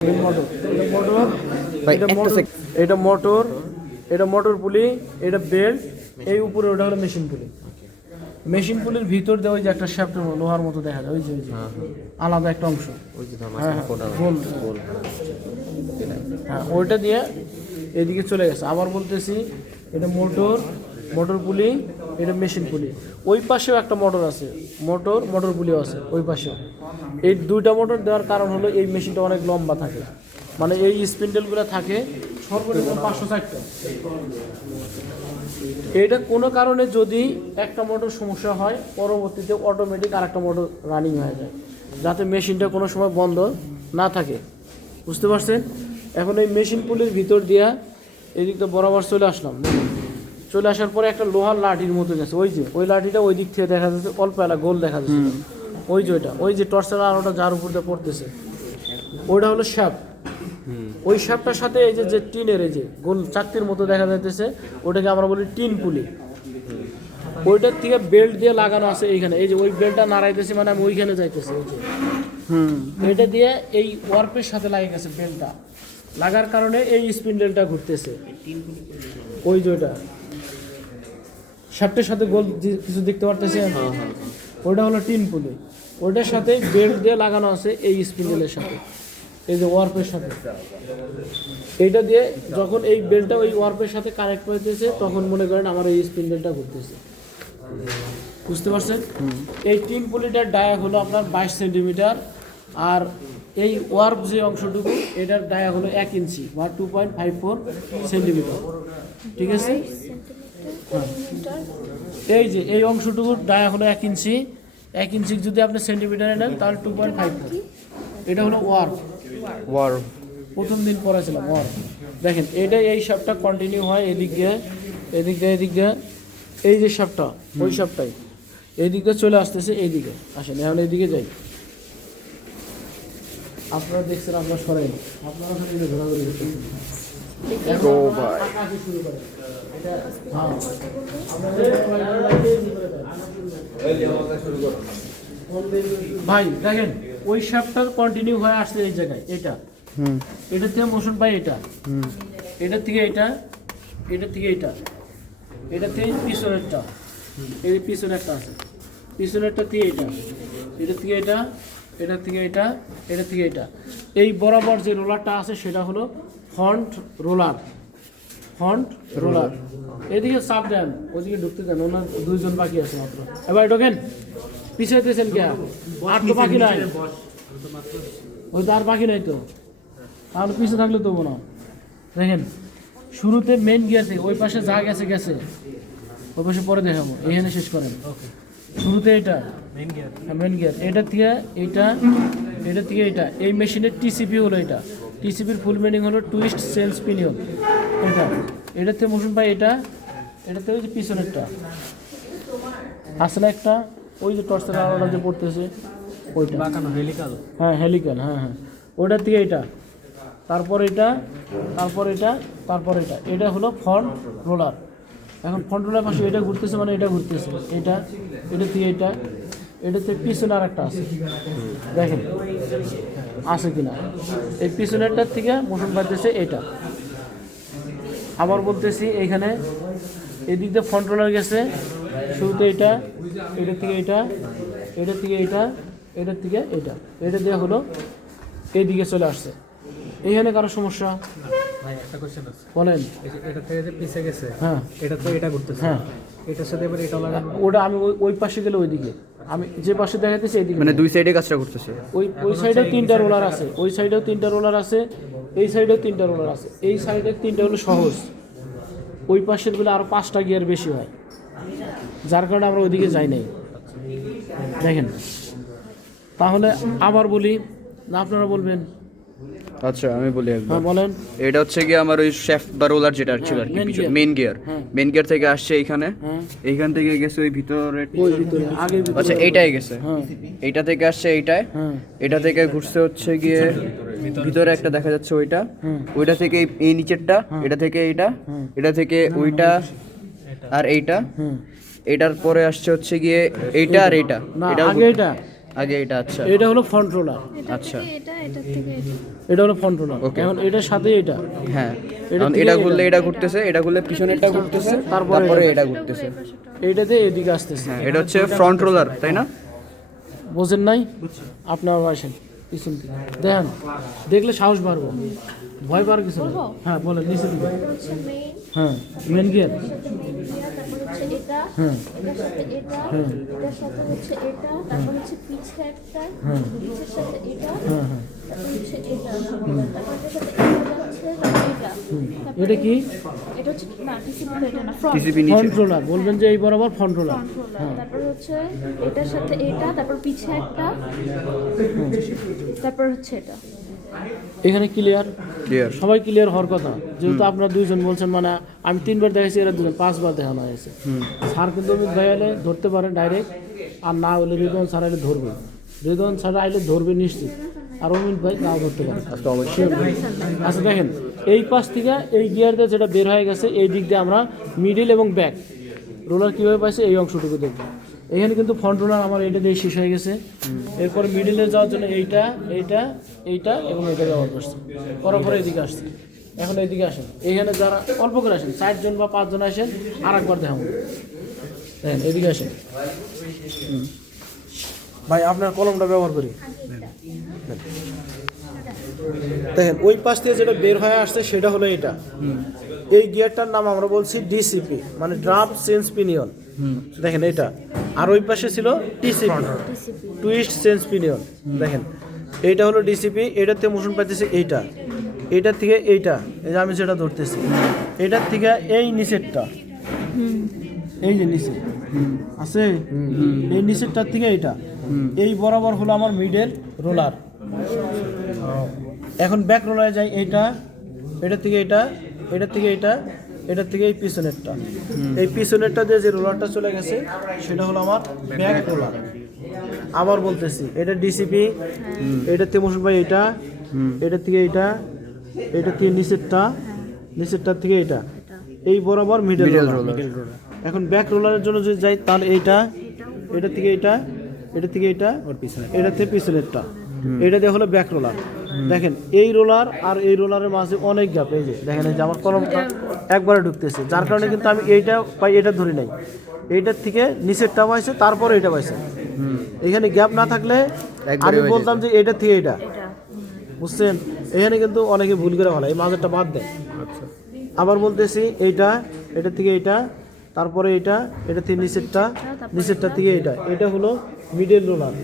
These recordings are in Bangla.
মোটর এটা মোটর, এটা মোটর পুলি, এটা বেল্ট, এই উপরে ওটা হলো মেশিন পুলি। মেশিন পুলির ভিতর দিয়ে ওই যে একটা শ্যাফটের লোহার মতো দেখা যায়, ওই যে আলাদা একটা অংশ, হ্যাঁ ওইটা দিয়ে এদিকে চলে গেছে। আবার বলতেছি এটা মোটর পুলি, এটা মেশিন পুলি। ওই পাশেও একটা মোটর আছে, মোটর পুলিও আছে ওই পাশেও। এই দুইটা মোটর দেওয়ার কারণ হলো এই মেশিনটা অনেক লম্বা থাকে, মানে এই স্পিন্ডেলগুলো থাকে সর্বনিম্ন 504টা। এইটা কোনো কারণে যদি একটা মোটর সমস্যা হয়, পরবর্তীতে অটোমেটিক আরেকটা মোটর রানিং হয়ে যায়, যাতে মেশিনটা কোনো সময় বন্ধ না থাকে। বুঝতে পারছেন? এখন এই মেশিন পুলির ভিতর দিয়া এদিকটা বরাবর চলে আসলাম। চলে আসার পরে একটা লোহার লাঠির মতো গেছে, ওই যে ওই লাঠিটা ওই দিক থেকে দেখা যাচ্ছে, অল্প এলা গোল দেখা যাচ্ছে, ওই যে ওই যে টর্চের আলোটা যার উপর দিয়ে পড়তেছে ওইটা হলো শ্যাফট। ওই শ্যাফটার সাথে এই যে টিনের এই যে গোল চাকতির মতো দেখা যাইতেছে, ওটাকে আমরা বলি টিন পুলি। ওইটার থেকে বেল্ট দিয়ে লাগানো আছে এইখানে, এই যে ওই বেল্টটা নাড়াইতেছে, মানে আমি ওইখানে যাইতেছি, ওই যে এটা দিয়ে এই ওয়ার্পের সাথে লাগে গেছে। বেল্টটা লাগার কারণে এই স্পিন্ডেলটা ঘুরতেছে, ওই যে ওইটা শ্যাফটের সাথে গোল কিছু দেখতে পারতেছেন, ওইটা হলো টিন পুলি। ওইটার সাথে বেল্ট দিয়ে লাগানো আছে এই স্পিন্ডেলের সাথে, এই যে ওয়ার্পের সাথে। এইটা দিয়ে যখন এই বেল্টটা ওই ওয়ার্পের সাথে কানেক্ট করতেছে, তখন মনে করেন আমার এই স্পিন্ডেলটা ঘুরতেছে। বুঝতে পারছেন? এই টিন পুলিটার ডায়া হলো আপনার 22 সেন্টিমিটার, আর এই ওয়ার্প যে অংশটুকু এটার ডায়া হলো 1 ইঞ্চি বা 2.54 সেন্টিমিটার। ঠিক আছে? এই যে এই অংশটুকুর ডায়া হলো 1 ইঞ্চি। 1 ইঞ্চি যদি আপনি সেন্টিমিটারে নেন তাহলে 2.54। এটা হলো ওয়ার্প। প্রথম দিন পড়াছিলাম ওয়ার্প। দেখেন এটা এই সবটা কন্টিনিউ হয় এদিক দিয়ে, এই যে সবটা ওই সবটাই এই দিক দিয়ে চলে আসতেছে, এইদিকে আসেন। এখন এইদিকে যাই, আপনারা দেখছেন, আপনারা সরাই আপনারা ঘোরাঘুরি করতেছেন। ভাই দেখেন ওই শ্যাফটটা কন্টিনিউ হয়ে আসছে এই জায়গায়, এটা থেকে মোশন পাই, এটা থেকে এটা থেকে এটা থেকে পিছনেরটা, এই পিছনে একটা আছে, পিছনেরটা থেকে এটা থেকে এটা থেকে এটা। এই বরাবর যে রোলারটা আছে সেটা হলো ফ্রন্ট রোলার। এদিকে চাপ দেন, ওদিকে ঢুকতে দেন, ওনার 2 জন বাকি আছে মাত্র। এবার ঢোকেন, পিছাইতেছেন কে? আর তো বাকি নাই, ওই তো আর বাকি নাই তো, তাহলে পিছিয়ে থাকলে তো না। দেখেন শুরুতে মেন গিয়ার থেকে ওই পাশে যা গেছে ওই পাশে পরে দেখাবো, এখানে শেষ করেন। শুরুতে এটা মেন গিয়ার, এটা থেকে এটা, এই মেশিনের টিসিপি হলো এটা। টিসিপির ফুল মিনিং হলো টুইস্ট চেঞ্জ পিনিয়ন। এটাতে মোশন পাই, এটাতে ওই যে পিছনেরটা আসলে একটা, ওই যে টর্চের আলোটা যে পড়তেছে ওইটা, হ্যাঁ হেলিক্যাল, হ্যাঁ ওইটার থেকে এটা, তারপর এটা, এটা হলো ফ্রন্ট রোলার। এখন ফ্রন্ট রোলার পাশে এটা ঘুরতেছে, মানে এটা ঘুরতেছে, এটা থেকে এটাতে পিছনে আর একটা আছে, দেখেন আছে কিনা। এই পিছনেরটার থেকে মোশন পাইতেছে এটা। আবার বলতেছি এইখানে এদিক দিয়ে ফ্রন্ট রোলার গেছে, শুরুতে এটা থেকে এটা থেকে এটা দিয়ে হলো এইদিকে চলে আসছে। এইখানে কারো সমস্যা বলেন? এটা থেকে যে পিছে গেছে, হ্যাঁ এটা তো এটা ঘুরতেছে, হ্যাঁ এটার সাথে এবার এটা লাগানো, ওটা আমি ওই পাশে গেলে ওইদিকে, আমি যে পাশে দেখাইতেছি এইদিকে, মানে 2 সাইডে কাজটা করতেছে। ওই সাইডে 3টা রোলার আছে, ওই সাইডেও 3টা রোলার আছে, এই সাইডেও 3টা রোলার আছে। এই সাইডে 3টা হলো সহজ, ওই পাশের গুলো আরো 5টা গিয়ার বেশি হয়, যার কারণে আমরা ওইদিকে যাই নাই। দেখেন তাহলে আবার বলি না, আপনারা বলবেন? আচ্ছা আমি বলি একবার। হ্যাঁ বলেন। এটা হচ্ছে কি আমার ওই শ্যাফট বা রোলার যেটা ছিল আর কি, মেইন গিয়ার। মেইন গিয়ার থেকে আসছে এইখান থেকে গেছে ওই ভিতরে, আচ্ছা এইটাই গেছে, এইটা থেকে আসছে এইটায়, এটা থেকে ঘুরছে হচ্ছে গিয়ে ভিতরে একটা দেখা যাচ্ছে ওইটা থেকে এই নিচেরটা, এটা থেকে এটা থেকে ওইটা আর এইটা, এটার পরে আসছে হচ্ছে গিয়ে এইটা আর এইটা, এটা আগে আগে এটা আচ্ছা এটা হলো ফ্রন্ট রোলার, আচ্ছা এটা থেকে এটা এটা হলো ফ্রন্ট রোলার। Okay. এখন এটার সাথে এটা, হ্যাঁ এটা এখন থেকে এটা ঘুরলে এটা ঘুরতেছে, এটা ঘুরলে পিছনেরটা ঘুরতেছে, তারপরে এটা ঘুরতেছে। এইটাতে এদিকে আসতেছে। হ্যাঁ এটা হচ্ছে ফ্রন্ট রোলার তাই না? বোঝেন নাই? আপনার আসেন পিছন থেকে দেখেন, দেখলে সাহস বাড়বো, ভয় পাওয়ার কিছু নেই। হ্যাঁ বলেন, নিচে দিকে। এটা হচ্ছে মেইন, হ্যাঁ মেন গিয়ার। মেইন গিয়ার, তারপর হচ্ছে এটা, হ্যাঁ এটার সাথে এটা, হ্যাঁ এটার সাথে হচ্ছে এটা, তারপর হচ্ছে পিছে একটা, হ্যাঁ পিছের সাথে এটা, হ্যাঁ হ্যাঁ। তারপর হচ্ছে এটা, তারপর এটার সাথে এটা যাচ্ছে, তারপর এটা, তারপর এটা কি? এটা হচ্ছে না টিসিপি, এটা না ফ্রন্ট টিসিপি নিচে ফ্রন্ট রোলার বলবেন যে এই বরাবর ফ্রন্ট রোলার। রোলার, তারপর হচ্ছে এটার সাথে এটা, তারপর পিছে একটা, তারপর হচ্ছে এটা। এখানে ক্লিয়ার? ক্লিয়ার। সবাই ক্লিয়ার হওয়ার কথা, যেহেতু আপনারা দুইজন বলছেন, মানে আমি 3 বার দেখাইছি, এরা দুজন 5 বার দেখানো হয়েছে। স্যার কিন্তু অমিত ভাই আইলে ধরতে পারেন ডাইরেক্ট, আর না হলে রিদওয়ান স্যার আইলে ধরবে, রিদওয়ান স্যার আইলে ধরবে নিশ্চিত, আর অমিত ভাই নাও ধরতে পারে। আচ্ছা দেখেন, এই পাশ থেকে এই গিয়ার দিয়ে যেটা বের হয়ে গেছে, এই দিক দিয়ে আমরা মিডিল এবং ব্যাক রোলার কীভাবে পাইছে এই অংশটুকু দেখবো। এখানে কিন্তু ফ্রন্ট রোলার আমার এইটা দিয়ে শেষ হয়ে গেছে, এরপর মিডিলে যাওয়ার জন্য এইটা এইটা এইটা এবং এইটা ব্যবহার করছে, করার পরে এদিকে আসছে। এখন এইদিকে আসেন, এইখানে যারা অল্প করে আসেন, 4 জন বা 5 জন আসেন, আর একবার দেখাবো। দেখেন এদিকে আসেন ভাই, আপনার কলমটা ব্যবহার করি। দেখেন ওই পাশ থেকে যেটা বের হয়ে আসছে সেটা হলো এটা। এই গিয়ারটার নাম আমরা বলছি ডিসিপি, মানে ড্রাম চেঞ্জ পিনিয়ন। দেখেন এটা, আর ওই পাশে ছিল টিসিপি, টুইস্ট চেঞ্জ পিনিয়ন। দেখেন এইটা হলো ডিসিপি, এটাতে মোশন পাইতেছে এইটা, এইটার থেকে এইটা, এই যে আমি যেটা ধরতেছি, এটার থেকে এই নিচেরটা, এই যে নিচে আছে, এই নিচেরটার থেকে এইটা, এই বরাবর হলো আমার মিডল রোলার। এখন ব্যাক রোলারে যাই, এইটা, এটার থেকে এটা, এটার থেকে এটা, এটার থেকে এই পিছনেরটা, এই পিছনেরটা দিয়ে যে রোলারটা চলে গেছে সেটা হলো আমার ব্যাক রোলার। আবার বলতেছি, এটা ডিসিপি, এটার থেকে মোশন পাই এইটা, এটার থেকে এইটা, এটার থেকে নিচেরটা, নিচেরটার থেকে এটা, এই বরাবর মিডল রোলার। এখন ব্যাক রোলারের জন্য যদি যাই তাহলে এইটা, এটার থেকে এইটা, এটার থেকে এইটা, এটার থেকে পিছনেরটা, এটা দিয়ে হলো ব্যাক রোলার। দেখেন এই রোলার আর এই রোলারের মাঝে অনেক গ্যাপ, এই যে দেখেন, এই যে আমার কলমটা একবারে ঢুকতেছে, যার কারণে কিন্তু আমি এইটা পাই, এটা ধরি নাই, এইটার থেকে নিচেরটা পাইছে, তারপরে এটা পাইছে। এখানে গ্যাপ না থাকলে আমি বলতাম যে এইটার থেকে এটা, বুঝছেন? এখানে কিন্তু অনেকে ভুল করে ভালো, এই মাঝেরটা বাদ দেয়। আবার বলতেছি, এইটা, এটার থেকে এইটা, তারপরে এটা, এটা থেকে নিচেরটা, নিচেরটা থেকে এইটা, এটা হলো মিডল রোলার।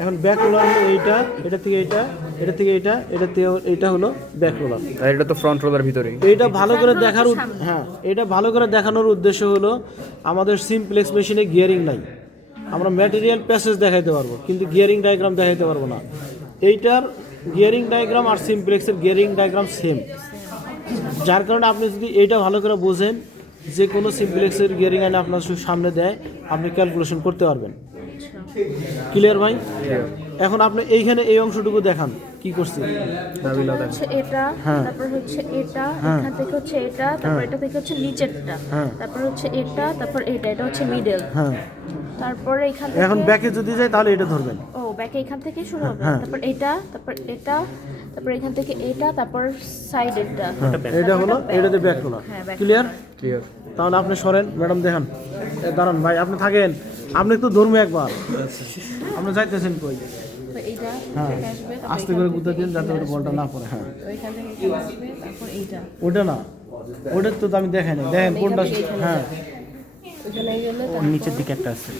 এখন ব্যাক রোলার হলো এইটা, এটা থেকে এইটা, এটা থেকে এইটা, এটা থেকে এইটা হলো ব্যাক রোলার। আর এটা তো ফ্রন্ট রোলার ভিতরে। এইটা ভালো করে দেখার হ্যাঁ, এটা ভালো করে দেখানোর উদ্দেশ্য হলো আমাদের সিমপ্লেক্স মেশিনে গিয়ারিং নাই, আমরা ম্যাটেরিয়াল প্যাসেজ দেখাইতে পারবো কিন্তু গিয়ারিং ডায়াগ্রাম দেখাইতে পারবো না। এইটার গিয়ারিং ডায়াগ্রাম আর সিমপ্লেক্সের গিয়ারিং ডায়াগ্রাম সেম, যার কারণে আপনি যদি এইটা ভালো করে বোঝেন, যে কোনো সিমপ্লেক্সের গিয়ারিং আইনে আপনার সামনে দেয়, আপনি ক্যালকুলেশন করতে পারবেন। ক্লিয়ার ভাই? এখন আপনি এইখানে এই অংশটুকু দেখান কি করছে। হচ্ছে এটা, তারপর হচ্ছে এটা, এখান থেকে হচ্ছে এটা, তারপর এটা থেকে হচ্ছে নিচেরটা, তারপর হচ্ছে এটা, তারপর এটা, এটা হচ্ছে মিডল। হ্যাঁ, তারপরে এখান থেকে এখন ব্যাকে যদি যাই তাহলে এটা ধরবেন। ও ব্যাকে এখান থেকে শুরু হবে, তারপর এটা, তারপর এটা, তারপর এখান থেকে এটা, তারপর সাইডেরটা, এটা হলো এটাতে ব্যাক রোলার। ক্লিয়ার? ক্লিয়ার। তাহলে আপনি সরেন, ম্যাডাম দেখান। দাঁড়ান ভাই, আপনি থাকেন, আপনি একটু ধরবে একবার, আপনি যাইতেছেন কই? তো এইটা হ্যাঁ, এখানে আসবে, তারপর আস্তে করে গুঁতে দিন যাতে ওটা বলটা না পড়ে। হ্যাঁ, ওইখান থেকে এখানে আসবে, তারপর এইটা ওটা না, ওটার তো আমি দেখাই না, দেখেন কোনটা। হ্যাঁ, ওইখানে গেলে নিচের দিকে একটা আছে,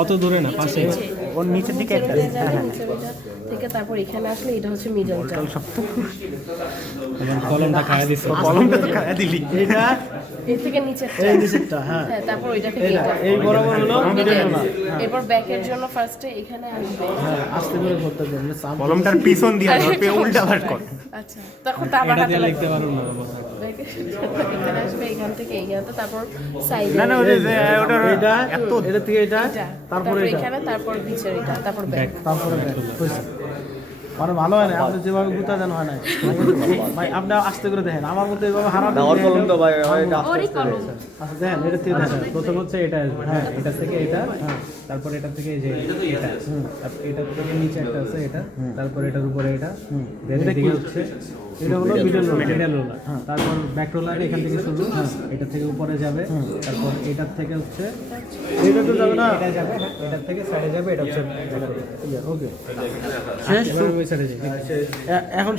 অত দূরে না, পাশে ওর নিচের দিকে একটা আছে। হ্যাঁ হ্যাঁ, থেকে তারপর এখানে আসলে এটা হচ্ছে মিডলটা। কলমটা খাইয়া দিছে, কলমটা তো খাইয়া দিলি। এটা এর থেকে নিচেরটা, এই নিচেরটা, হ্যাঁ, হ্যাঁ, তারপর ওইটা থেকে এটা এটা, এই বরাবর হলো মিডল middle। রোলার। এরপর ব্যাকের জন্য ফার্স্টে এখানে আসবে। হ্যাঁ, আস্তে করে করতে দেন, কলমটার পিছন দিয়ে ধরবে, উল্টা ভাট কর। আচ্ছা, তখন তো আবার এটা হাতে দিয়ে লাগবে। লিখতে পারো না। ব্যাকের এখানে আসবে, এখান থেকে এইখানে, তারপর সাইডে না না, ওই যে ওটা এটা, এটা থেকে এটা, তারপরে তারপর এটা, এখানে, তারপর নিচের এটা, তারপর ব্যাক। তারপরে ব্যাক হয়েছে। মানে ভালো হয় না, আপনি যেভাবে গুতা দেন হয় না ভাই, আপনি আস্তে করে দেখেন, আমার মতো এইভাবে হারা আমার কলম তো ভাই ওরই কলম। আচ্ছা দেখেন, এটা থেকে দেখেন, প্রথম হচ্ছে এটা আসবে, হ্যাঁ, এটা থেকে এটা, তারপর এটা থেকে এই যে এটা, তারপর এটা থেকে নিচে একটা আছে এটা, তারপর এটার উপরে এটা, এটা কি হচ্ছে, এটা হলো মিডল রোলার, তারপর ব্যাক রোলার এখান থেকে শুরু, এটা থেকে উপরে যাবে, তারপর এটার থেকে হচ্ছে এটা তো যাবে না। এটা যাবে, হ্যাঁ, এটার থেকে সাইডে যাবে, এটা হচ্ছে ওকে শেষ। ওই সাইডে যাবে। এখন